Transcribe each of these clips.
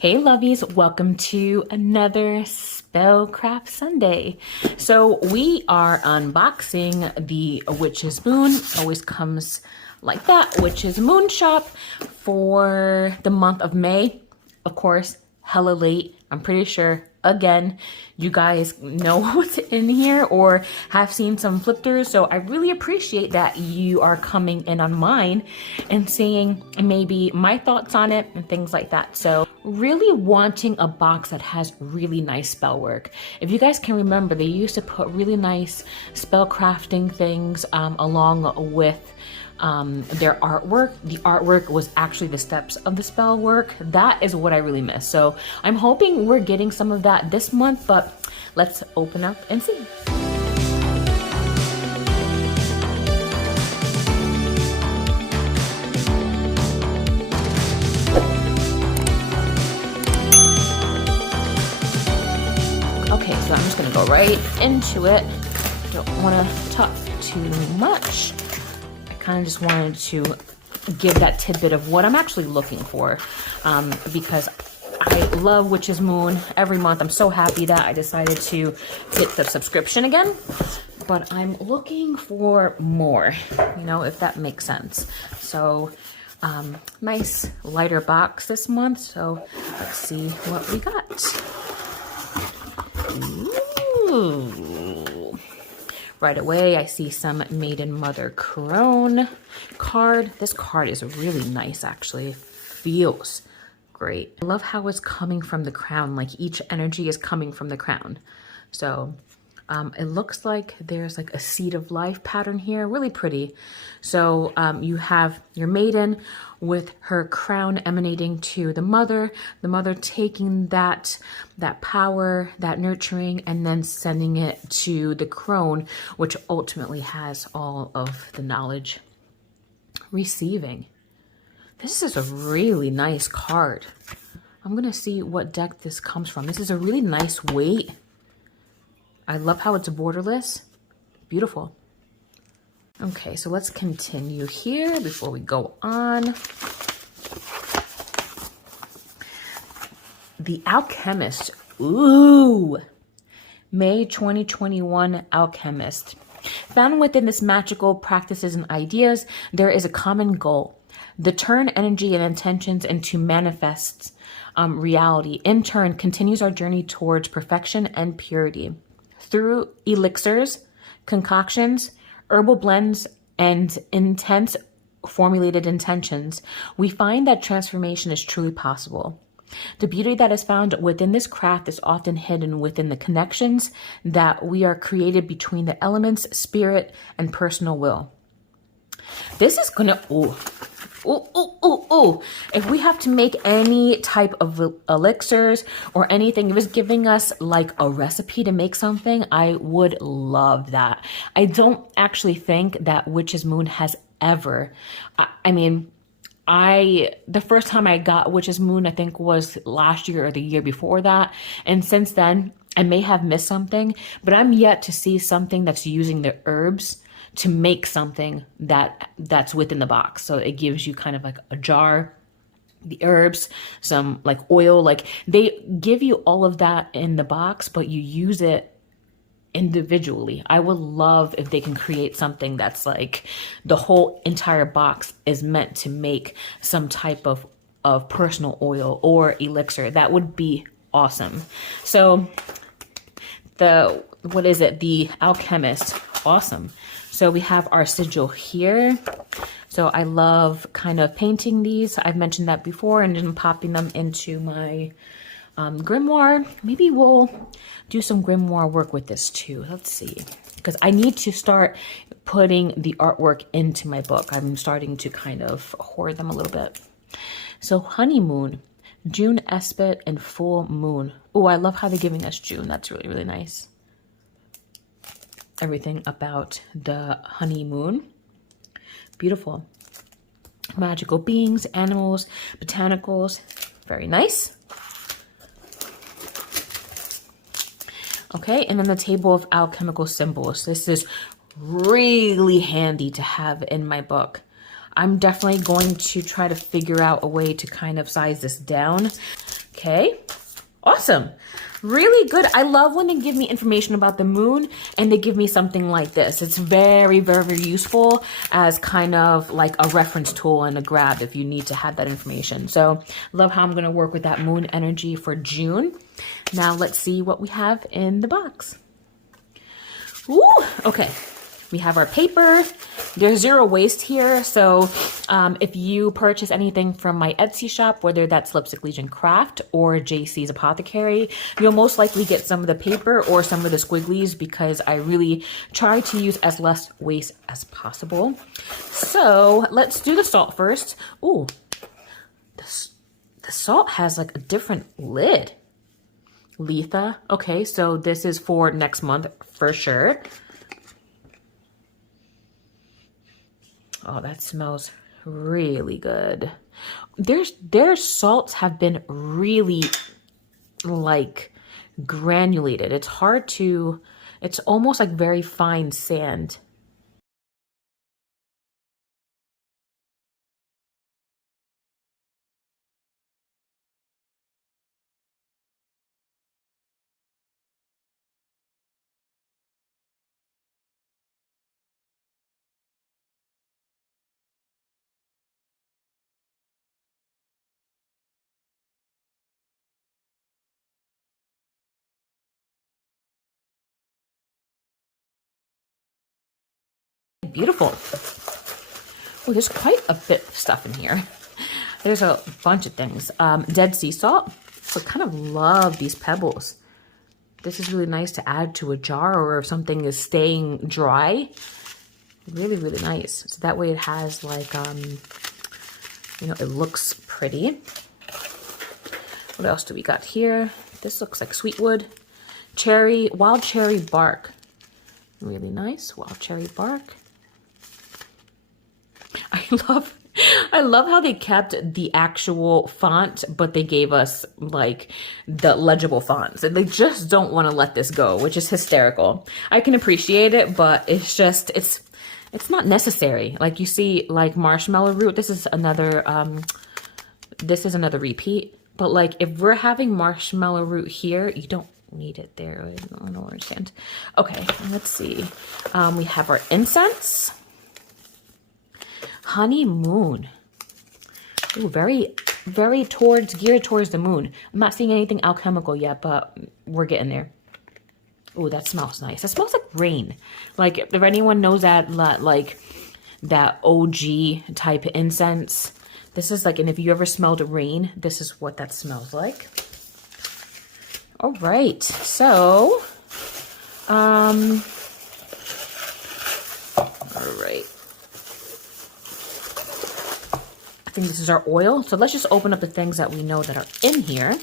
Hey lovies, welcome to another Spellcraft Sunday. So we are unboxing the Witch's Moon. Always comes like that, Witch's Moon shop for the month of May. Of course, hella late. I'm pretty sure, again, you guys know what's in here or have seen some flip-throughs. So I really appreciate that you are coming in on mine and seeing maybe my thoughts on it and things like that. So really wanting a box that has really nice spell work. If you guys can remember, they used to put really nice spell crafting things along with their artwork. The artwork was actually the steps of the spell work. That is what I really miss. So I'm hoping we're getting some of that this month, but let's open up and see. Okay, so I'm just gonna go right into it. Don't wanna talk too much. Kind of just wanted to give that tidbit of what I'm actually looking for because I love Witch's Moon every month. I'm so happy that I decided to hit the subscription again, but I'm looking for more, you know, if that makes sense. So nice lighter box this month. So let's see what we got. Ooh. Right away, I see some Maiden Mother Crone card. This card is really nice, actually. Feels great. I love how it's coming from the crown, like each energy is coming from the crown. So it looks like there's like a seed of life pattern here, really pretty. So you have your maiden with her crown emanating to the mother taking that power, that nurturing, and then sending it to the crone, which ultimately has all of the knowledge. Receiving. This is a really nice card. I'm gonna see what deck this comes from. This is a really nice weight. I love how it's borderless. Beautiful. Okay, so let's continue here before we go on. The Alchemist. Ooh. May 2021 Alchemist. Found within this magical practices and ideas, there is a common goal. The turn energy and intentions into manifests reality. In turn, continues our journey towards perfection and purity. Through elixirs, concoctions, herbal blends, and intense formulated intentions, we find that transformation is truly possible. The beauty that is found within this craft is often hidden within the connections that we are created between the elements, spirit, and personal will. This is gonna, ooh. If we have to make any type of elixirs or anything, if it's giving us like a recipe to make something, I would love that. I don't actually think that Witch's Moon has ever, the first time I got Witch's Moon, I think was last year or the year before that. And since then, I may have missed something, but I'm yet to see something that's using the herbs to make something that's within the box. So it gives you kind of like a jar, the herbs, some like oil, like they give you all of that in the box, but you use it individually. I would love if they can create something that's like the whole entire box is meant to make some type of personal oil or elixir. That would be awesome. So what is it? The Alchemist. Awesome. So we have our sigil here. So I love kind of painting these. I've mentioned that before, and then popping them into my grimoire. Maybe we'll do some grimoire work with this too. Let's see, because I need to start putting the artwork into my book. I'm starting to kind of hoard them a little bit. So honeymoon, June aspect, and full moon. Oh, I love how they're giving us June. That's really, really nice. Everything about the honeymoon. Beautiful. Magical beings, animals, botanicals. Very nice. Okay, and then the table of alchemical symbols. This is really handy to have in my book. I'm definitely going to try to figure out a way to kind of size this down. Okay, awesome. Really good. I love when they give me information about the moon and they give me something like this. It's very, very useful as kind of like a reference tool and a grab if you need to have that information. So love how I'm going to work with that moon energy for June. Now let's see what we have in the box. Ooh, okay. We have our paper. There's zero waste here. So if you purchase anything from my Etsy shop, whether that's Lipstick Legion Craft or JC's Apothecary, you'll most likely get some of the paper or some of the squigglies because I really try to use as less waste as possible. So let's do the salt first. Ooh, the salt has like a different lid. Letha. Okay, so this is for next month for sure. Oh, that smells really good. Their salts have been really like granulated. It's hard to, it's almost like very fine sand. Beautiful. Oh, there's quite a bit of stuff in here. There's a bunch of things. Dead sea salt. So I kind of love these pebbles. This is really nice to add to a jar or if something is staying dry. Really, really nice. So that way it has like, you know, it looks pretty. What else do we got here? This looks like sweetwood. Cherry, wild cherry bark. Really nice, wild cherry bark. I love how they kept the actual font, but they gave us like the legible fonts. And they just don't want to let this go, which is hysterical. I can appreciate it, but it's just, it's not necessary. Like you see like marshmallow root, this is another repeat. But like if we're having marshmallow root here, you don't need it there. I don't understand. Okay, let's see. We have our incense. Honeymoon. Ooh, very, very geared towards the moon. I'm not seeing anything alchemical yet, but we're getting there. Ooh, that smells nice. That smells like rain. Like if anyone knows that, like that OG type of incense, this is like, and if you ever smelled rain, this is what that smells like. All right, so, all right. I think this is our oil. So let's just open up the things that we know that are in here.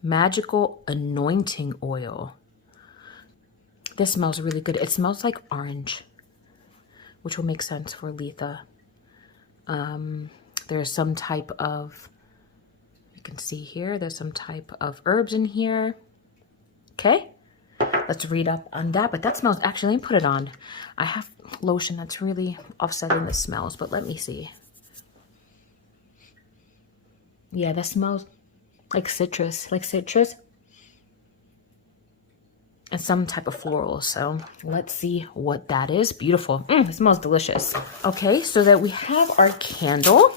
Magical anointing oil. This smells really good. It smells like orange, which will make sense for Letha. There's some type of, you can see here, there's some type of herbs in here. Okay. Let's read up on that, but that smells, actually, let me put it on. I have lotion that's really offsetting the smells, but let me see. Yeah, that smells like citrus, and some type of floral. So let's see what that is. Beautiful. It smells delicious. Okay, so that we have our candle.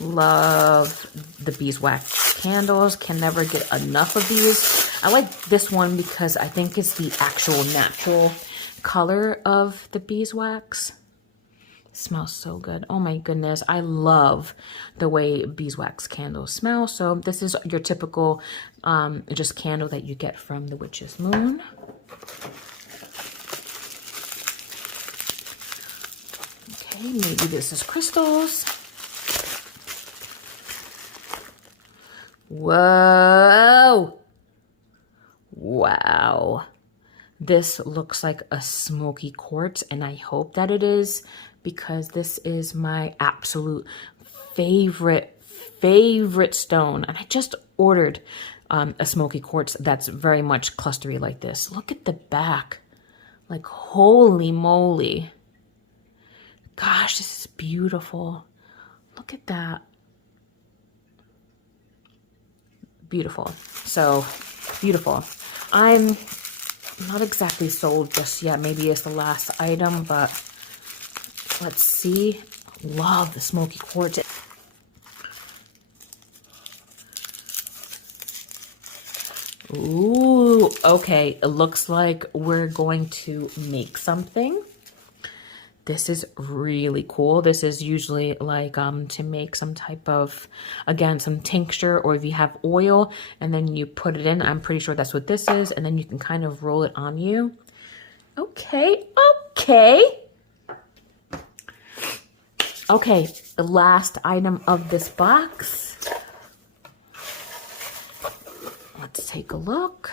Love the beeswax candles. Can never get enough of these. I like this one because I think it's the actual natural color of the beeswax. It smells so good. Oh my goodness. I love the way beeswax candles smell. So this is your typical just candle that you get from the Witch's Moon. Okay, maybe this is crystals. Whoa. Wow. This looks like a smoky quartz, and I hope that it is because this is my absolute favorite stone. And I just ordered a smoky quartz that's very much clustery like this. Look at the back. Like, holy moly. Gosh, this is beautiful. Look at that. Beautiful. So beautiful. I'm not exactly sold just yet. Maybe it's the last item, but let's see. Love the smoky quartz. Ooh, okay. It looks like we're going to make something. This is really cool. This is usually like to make some type of, again, some tincture, or if you have oil and then you put it in. I'm pretty sure that's what this is. And then you can kind of roll it on you. Okay, okay. Okay, the last item of this box. Let's take a look.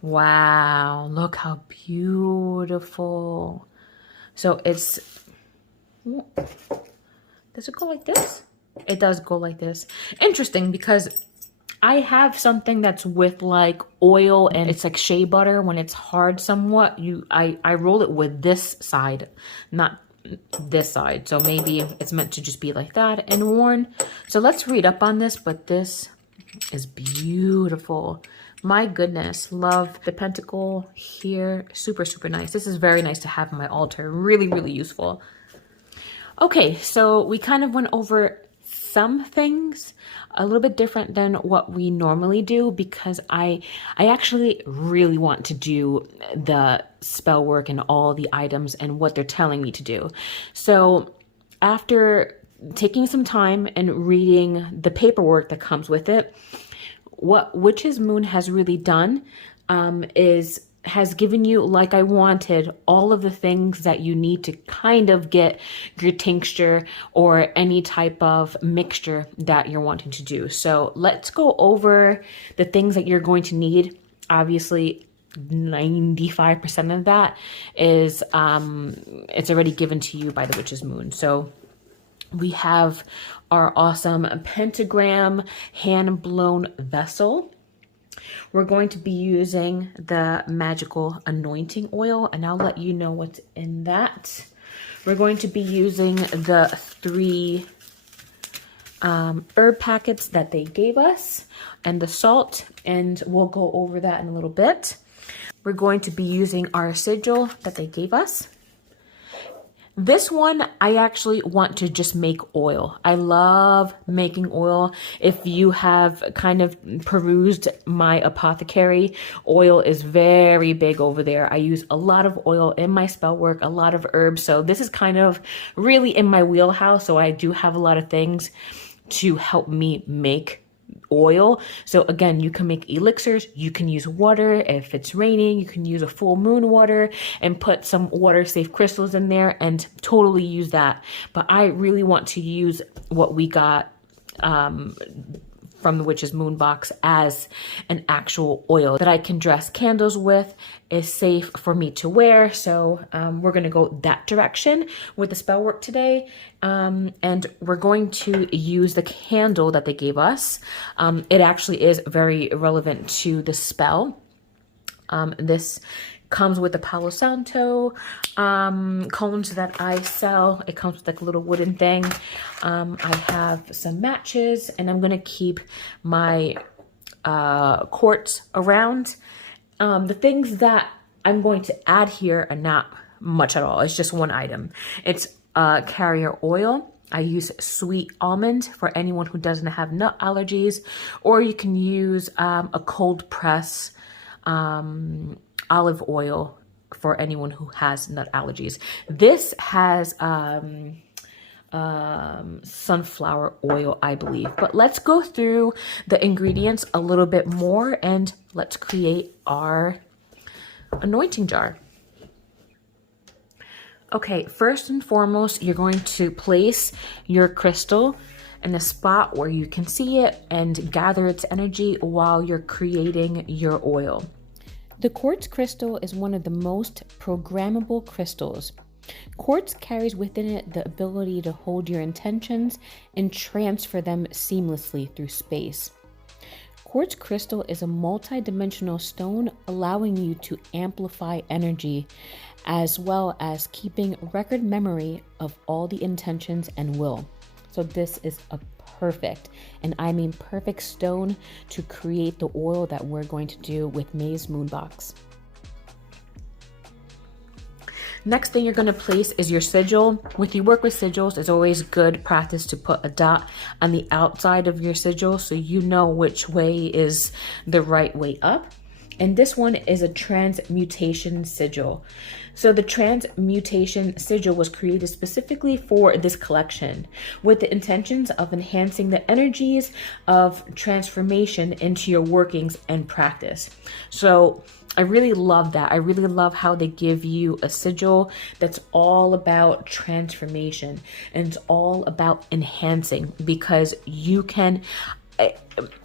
Wow, look how beautiful. So it's, does it go like this? It does go like this. Interesting, because I have something that's with like oil and it's like shea butter. When it's hard somewhat, I roll it with this side, not this side. So maybe it's meant to just be like that and worn. So let's read up on this, but this is beautiful. My goodness, love the pentacle here. Super, super nice. This is very nice to have on my altar. Really, really useful. Okay, so we kind of went over some things a little bit different than what we normally do, because I actually really want to do the spell work and all the items and what they're telling me to do. So after taking some time and reading the paperwork that comes with it, what Witch's Moon has really done has given you, like I wanted, all of the things that you need to kind of get your tincture or any type of mixture that you're wanting to do. So let's go over the things that you're going to need. Obviously, 95% of that is it's already given to you by the Witch's Moon. So we have our awesome pentagram hand-blown vessel. We're going to be using the magical anointing oil, and I'll let you know what's in that. We're going to be using the 3 herb packets that they gave us and the salt, and we'll go over that in a little bit. We're going to be using our sigil that they gave us. This one, I actually want to just make oil. I love making oil. If you have kind of perused my apothecary, oil is very big over there. I use a lot of oil in my spell work, a lot of herbs. So this is kind of really in my wheelhouse. So I do have a lot of things to help me make oil. So again, you can make elixirs, you can use water. If it's raining, you can use a full moon water and put some water safe crystals in there and totally use that. But I really want to use what we got from the Witch's Moon box as an actual oil that I can dress candles with, is safe for me to wear. So we're going to go that direction with the spell work today. And we're going to use the candle that they gave us. It actually is very relevant to the spell. This comes with the Palo Santo cones that I sell. It comes with like a little wooden thing. I have some matches, and I'm gonna keep my quartz around. The things that I'm going to add here are not much at all. It's just one item. It's carrier oil. I use sweet almond for anyone who doesn't have nut allergies, or you can use a cold press olive oil for anyone who has nut allergies. This has sunflower oil, I believe. But let's go through the ingredients a little bit more and let's create our anointing jar. Okay, first and foremost, you're going to place your crystal in a spot where you can see it and gather its energy while you're creating your oil. The quartz crystal is one of the most programmable crystals. Quartz carries within it the ability to hold your intentions and transfer them seamlessly through space. Quartz crystal is a multi-dimensional stone, allowing you to amplify energy as well as keeping record memory of all the intentions and will. So this is a perfect, and I mean perfect, stone to create the oil that we're going to do with May's Moonbox. Next thing you're going to place is your sigil. When you work with sigils, it's always good practice to put a dot on the outside of your sigil so you know which way is the right way up. And this one is a transmutation sigil. So the transmutation sigil was created specifically for this collection with the intentions of enhancing the energies of transformation into your workings and practice. So I really love that. I really love how they give you a sigil that's all about transformation and it's all about enhancing, because you can,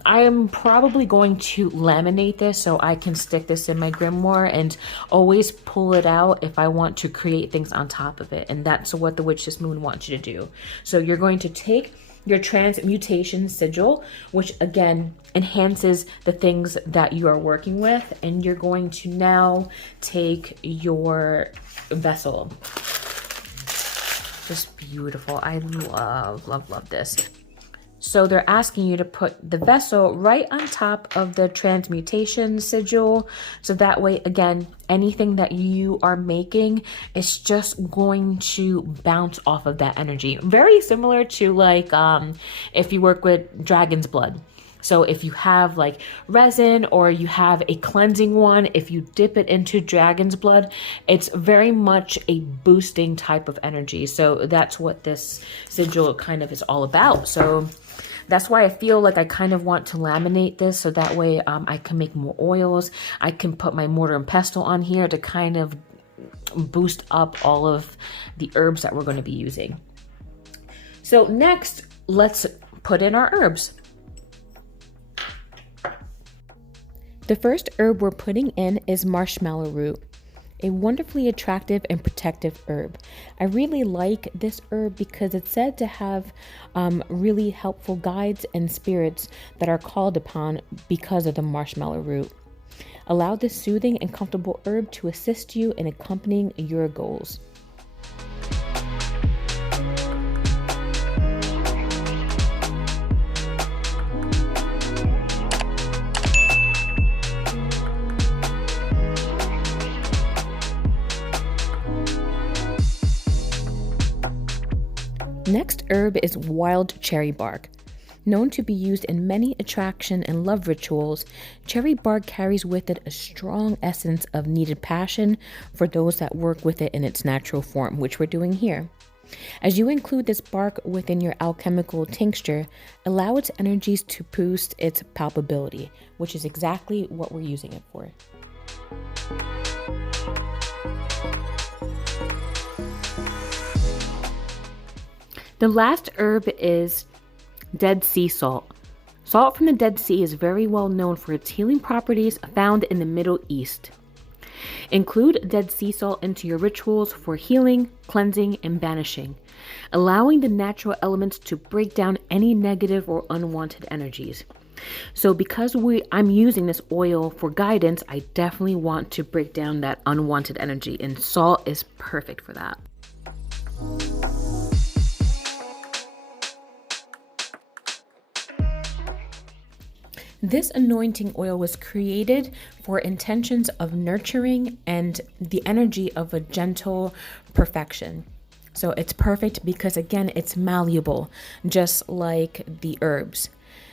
I am probably going to laminate this so I can stick this in my grimoire and always pull it out if I want to create things on top of it. And that's what the Witch's Moon wants you to do. So you're going to take your transmutation sigil, which again enhances the things that you are working with, and you're going to now take your vessel. Just beautiful. I love this. So they're asking you to put the vessel right on top of the transmutation sigil. So that way, again, anything that you are making is just going to bounce off of that energy. Very similar to like if you work with dragon's blood. So if you have like resin or you have a cleansing one, if you dip it into dragon's blood, it's very much a boosting type of energy. So that's what this sigil kind of is all about. So that's why I feel like I kind of want to laminate this so that way I can make more oils. I can put my mortar and pestle on here to kind of boost up all of the herbs that we're going to be using. So next, let's put in our herbs. The first herb we're putting in is marshmallow root, a wonderfully attractive and protective herb. I really like this herb because it's said to have really helpful guides and spirits that are called upon because of the marshmallow root. Allow this soothing and comfortable herb to assist you in accompanying your goals. Next herb is wild cherry bark. Known to be used in many attraction and love rituals, cherry bark carries with it a strong essence of needed passion for those that work with it in its natural form, which we're doing here. As you include this bark within your alchemical tincture, allow its energies to boost its palpability, which is exactly what we're using it for. The last herb is Dead Sea salt. Salt from the Dead Sea is very well known for its healing properties found in the Middle East. Include Dead Sea salt into your rituals for healing, cleansing, and banishing, allowing the natural elements to break down any negative or unwanted energies. So because I'm using this oil for guidance, I definitely want to break down that unwanted energy, and salt is perfect for that. This anointing oil was created for intentions of nurturing and the energy of a gentle perfection. So it's perfect because, again, it's malleable, just like the herbs.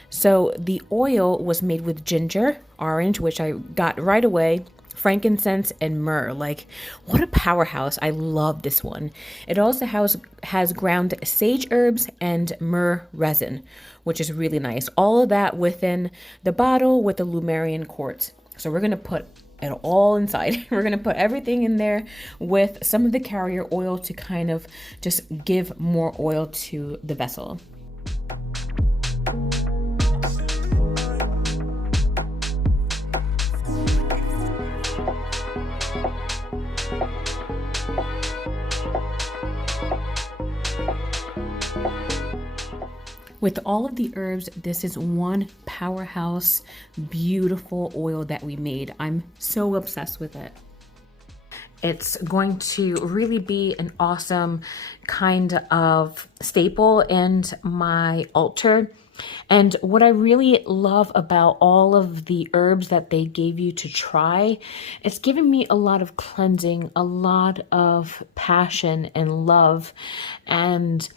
So the oil was made with ginger, orange, which I got right away, frankincense, and myrrh. Like, what a powerhouse. I love this one. It also has ground sage herbs and myrrh resin, which is really nice. All of that within the bottle with the Lumerian quartz. So we're going to put it all inside. We're going to put everything in there with some of the carrier oil to kind of just give more oil to the vessel. With all of the herbs, this is one powerhouse, beautiful oil that we made. I'm so obsessed with it. It's going to really be an awesome kind of staple in my altar. And what I really love about all of the herbs that they gave you to try, it's given me a lot of cleansing, a lot of passion and love, and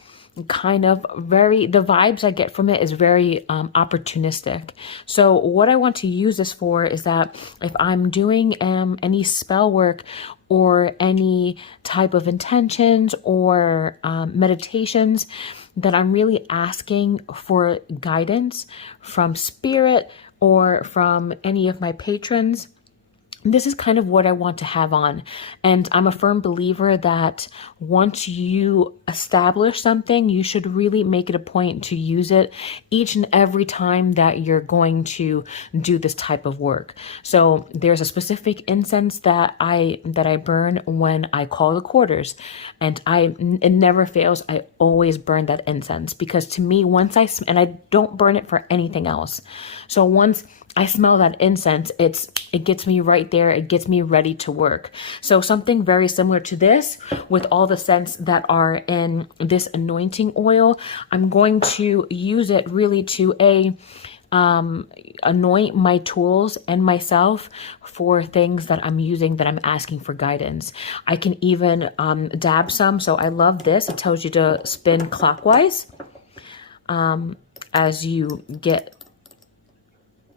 kind of the vibes I get from it is very opportunistic. So what I want to use this for is that if I'm doing any spell work or any type of intentions or meditations, that I'm really asking for guidance from spirit or from any of my patrons. This is kind of what I want to have on. And I'm a firm believer that once you establish something, you should really make it a point to use it each and every time that you're going to do this type of work. So there's a specific incense that I burn when I call the quarters, and it never fails. I always burn that incense, because to me, and I don't burn it for anything else. So once I smell that incense, it gets me right there. It gets me ready to work. So something very similar to this, with all the scents that are in this anointing oil, I'm going to use it really to anoint my tools and myself for things that I'm using, that I'm asking for guidance. I can even dab some. So I love this. It tells you to spin clockwise as you get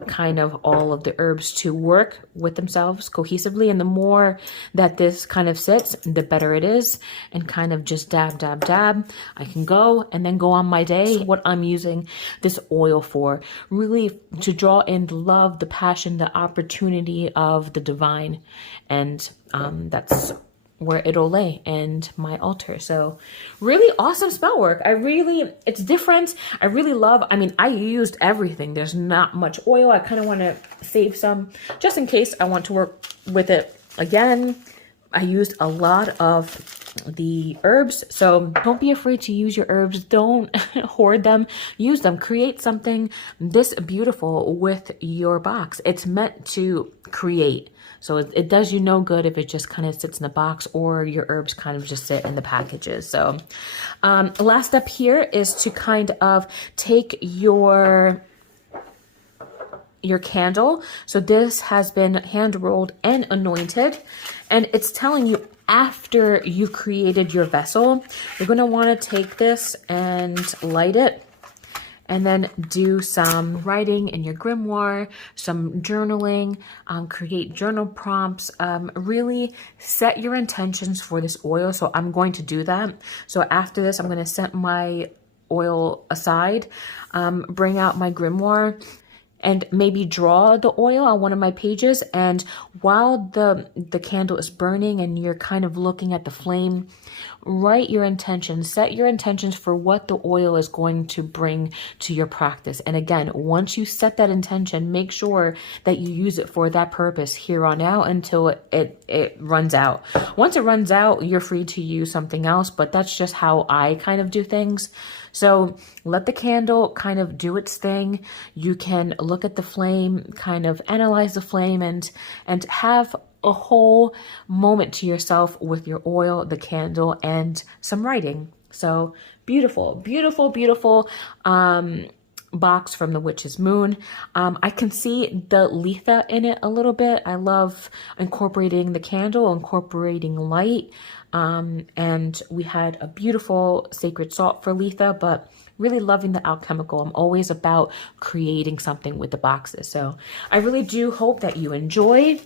kind of all of the herbs to work with themselves cohesively. And the more that this kind of sits, the better it is. And kind of just dab, dab, dab. I can go and then go on my day. What I'm using this oil for, really to draw in the love, the passion, the opportunity of the divine. And that's where it'll lay and my altar. So really awesome spell work. It's different. I really love, I used everything. There's not much oil. I kind of want to save some just in case I want to work with it again. I used a lot of the herbs, so don't be afraid to use your herbs. Don't hoard them. Use them. Create something this beautiful with your box. It's meant to create. So it does you no good if it just kind of sits in the box or your herbs kind of just sit in the packages. So last step here is to kind of take your candle. So this has been hand rolled and anointed, and it's telling you after you created your vessel, you're going to want to take this and light it, and then do some writing in your grimoire, some journaling, create journal prompts, really set your intentions for this oil. So I'm going to do that. So after this, I'm going to set my oil aside, bring out my grimoire, and maybe draw the oil on one of my pages. And while the candle is burning and you're kind of looking at the flame, write your intentions, set your intentions for what the oil is going to bring to your practice. And again, once you set that intention, make sure that you use it for that purpose here on out until it runs out. Once it runs out, you're free to use something else, but that's just how I kind of do things. So let the candle kind of do its thing. You can look at the flame, kind of analyze the flame, and have a whole moment to yourself with your oil, the candle, and some writing. So beautiful, beautiful, beautiful box from the Witch's Moon. I can see the Letha in it a little bit. I love incorporating the candle, incorporating light. And we had a beautiful sacred salt for Letha, but really loving the alchemical. I'm always about creating something with the boxes. So I really do hope that you enjoy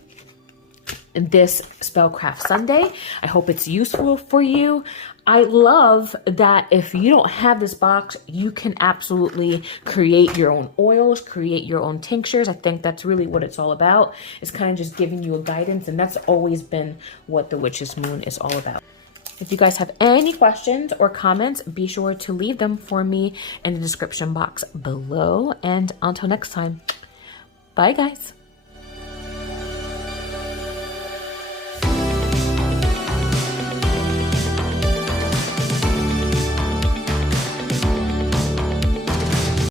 this Spellcraft Sunday. I hope it's useful for you. I love that if you don't have this box, you can absolutely create your own oils, create your own tinctures. I think that's really what it's all about. It's kind of just giving you a guidance, and that's always been what the Witch's Moon is all about. If you guys have any questions or comments, be sure to leave them for me in the description box below. And until next time, bye guys.